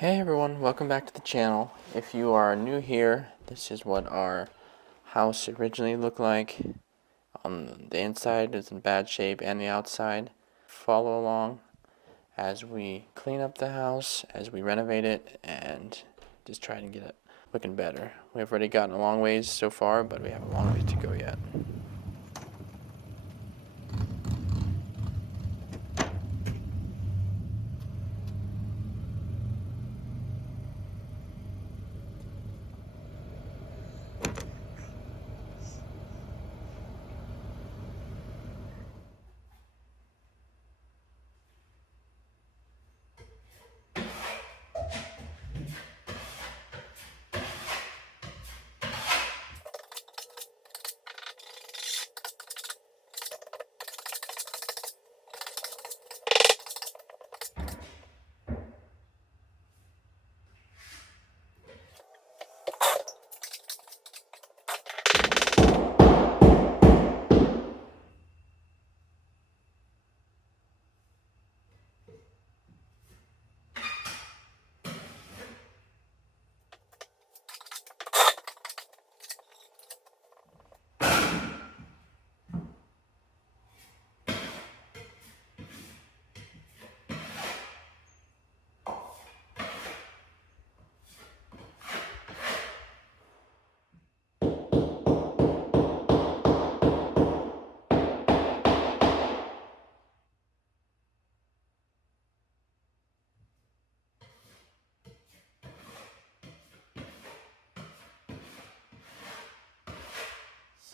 Hey everyone, welcome back to the channel. If you are new here, this is what our house originally looked like. On the inside is in bad shape and the outside. Follow along as we clean up the house, as we renovate it, and just try to get it looking better. We've already gotten a long ways so far, but we have a long ways to go yet.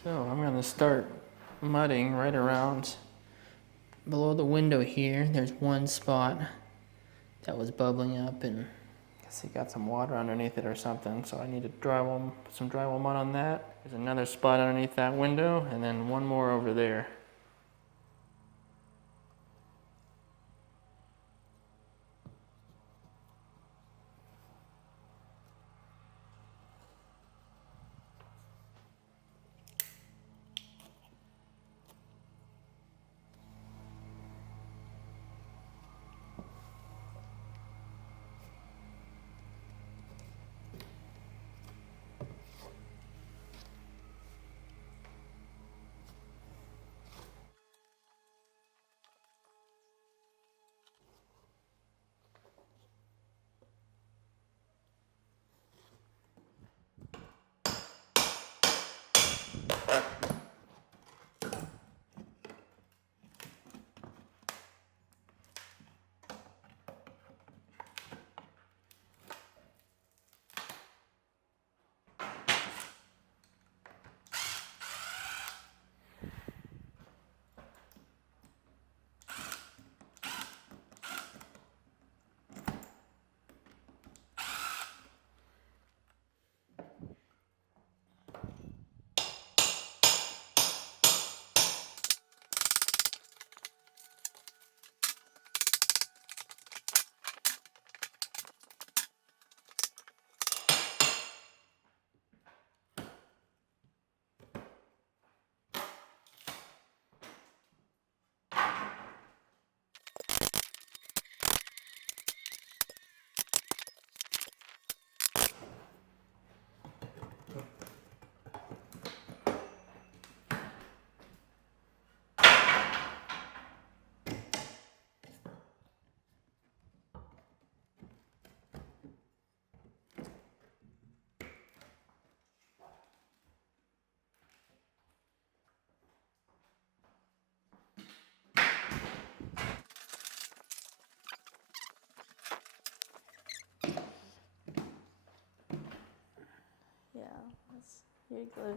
So I'm going to start mudding right around below the window here. There's one spot that was bubbling up, and I guess it got some water underneath it or something, so I need to put some drywall mud on that. There's another spot underneath that window, and then one more over there. Yeah, you're good.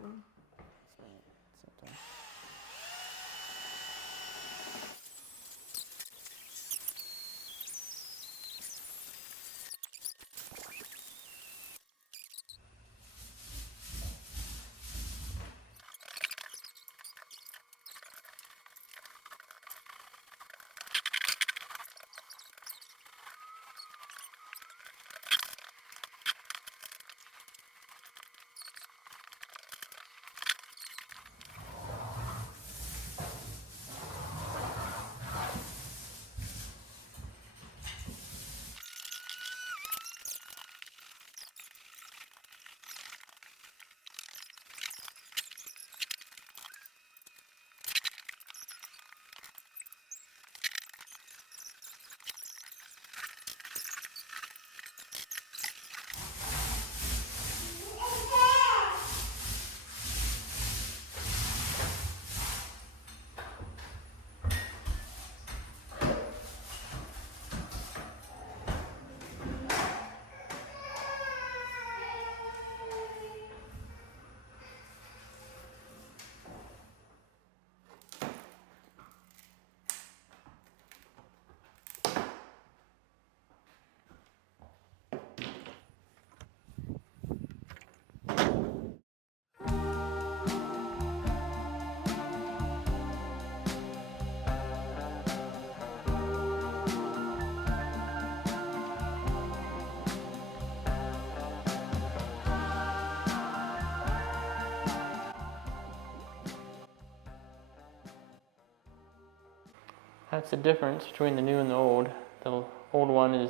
That's the difference between the new and the old. The old one is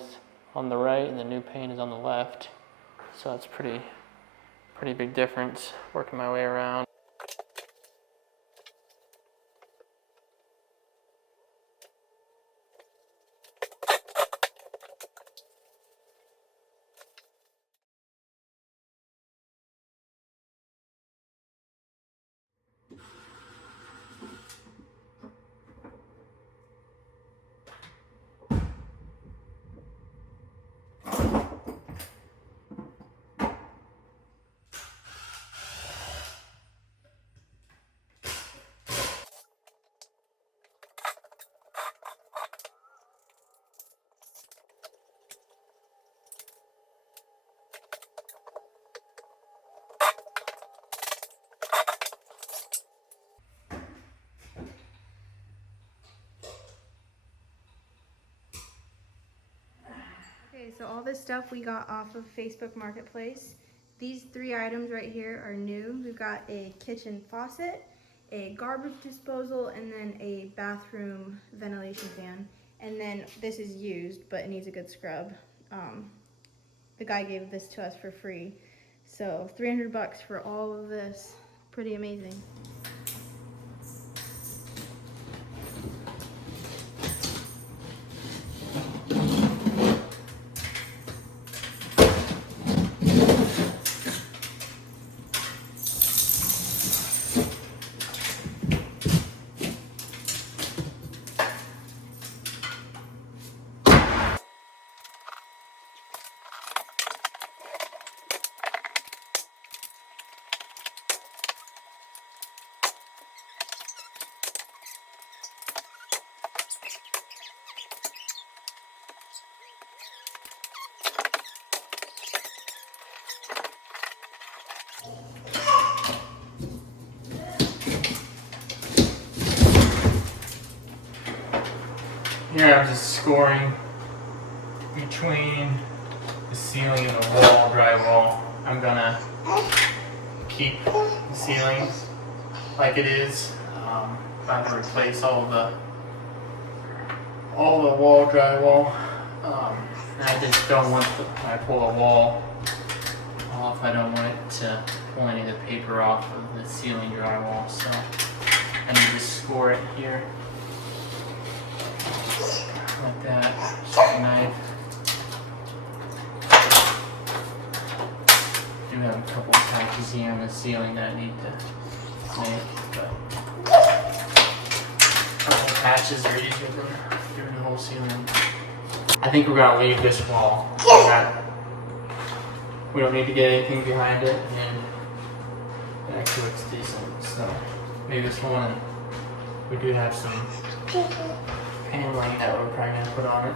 on the right and the new paint is on the left. So that's pretty big difference. Working my way around. Okay, so all this stuff we got off of Facebook Marketplace. These 3 items right here are new. We've got a kitchen faucet, a garbage disposal, and then a bathroom ventilation fan. And then this is used, but it needs a good scrub. The guy gave this to us for free. So $300 for all of this. Pretty amazing. Here I'm just scoring between the ceiling and the wall drywall. I'm gonna keep the ceiling like it is. I'm to replace all the wall drywall. And I just don't want to, when I pull a wall off, I don't want it to pull any of the paper off of the ceiling drywall. So I need to score it here. Like that, just a knife. Do have a couple of patches here on the ceiling that I need to make, but a couple of patches are easier than doing the whole ceiling. I think we're gonna leave this wall. We don't need to get anything behind it, and it actually looks decent. So maybe this one, we do have some paneling that we're probably gonna put on it.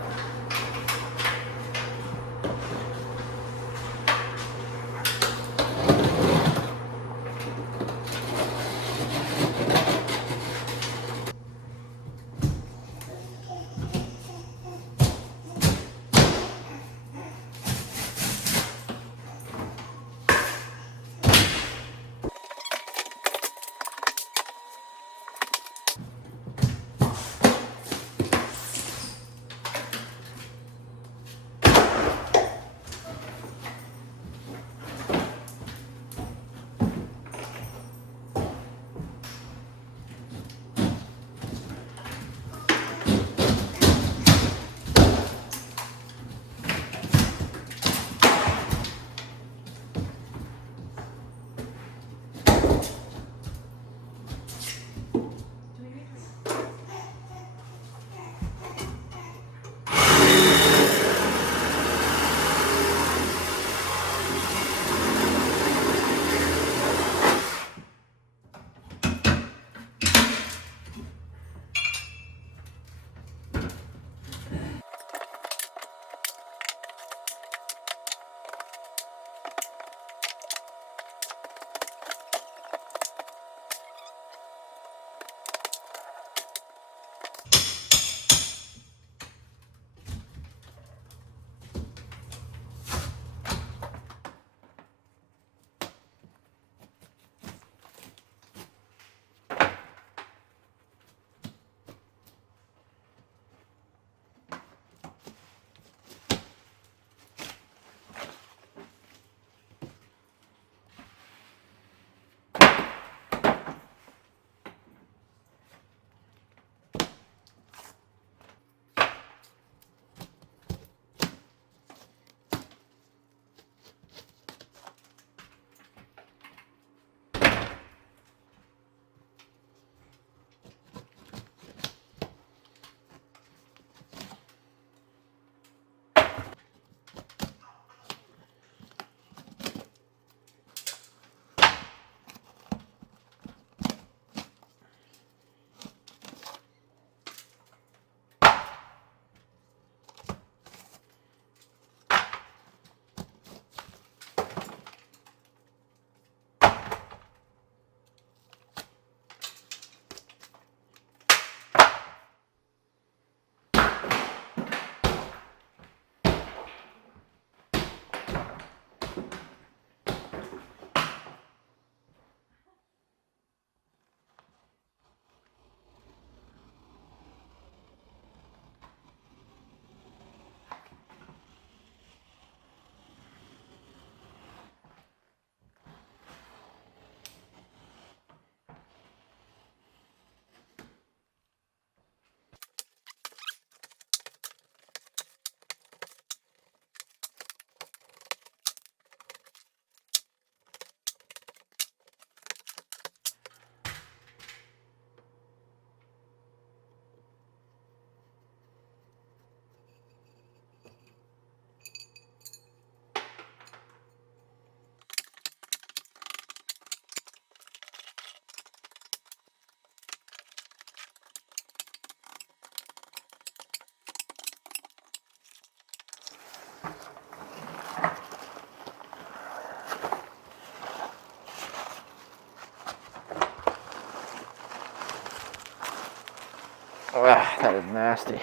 Ah, that is nasty.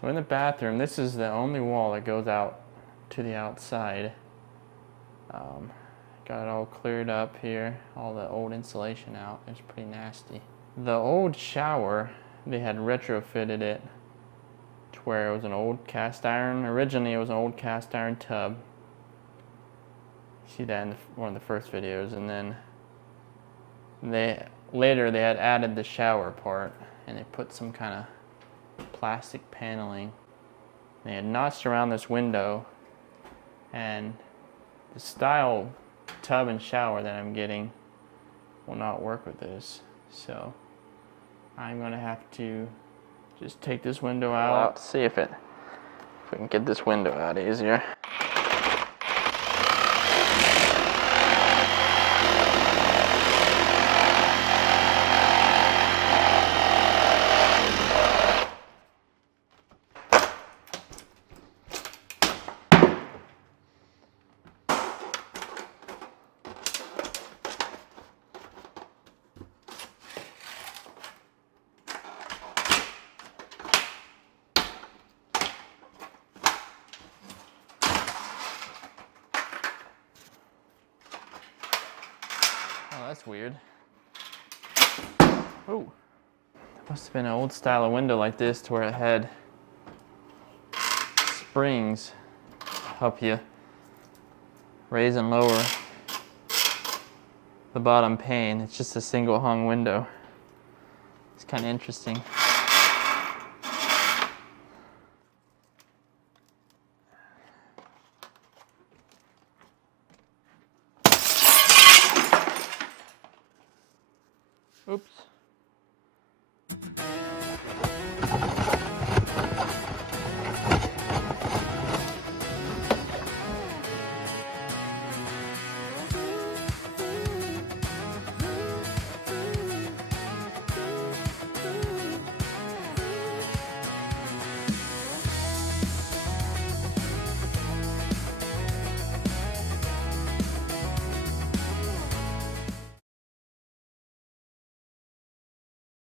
So in the bathroom, this is the only wall that goes out to the outside. Got it all cleared up here, all the old insulation out. It's pretty nasty. The old shower, they had retrofitted it to where it was an old cast iron. Originally it was an old cast iron tub. You see that in one of the first videos. And then later they had added the shower part and they put some kind of plastic paneling. They had notched around this window, and the style tub and shower that I'm getting will not work with this. So I'm gonna have to just take this window out, see if we can get this window out easier. Oh, that's weird. Oh, must have been an old style of window like this to where it had springs to help you raise and lower the bottom pane. It's just a single hung window. It's kind of interesting. Oops.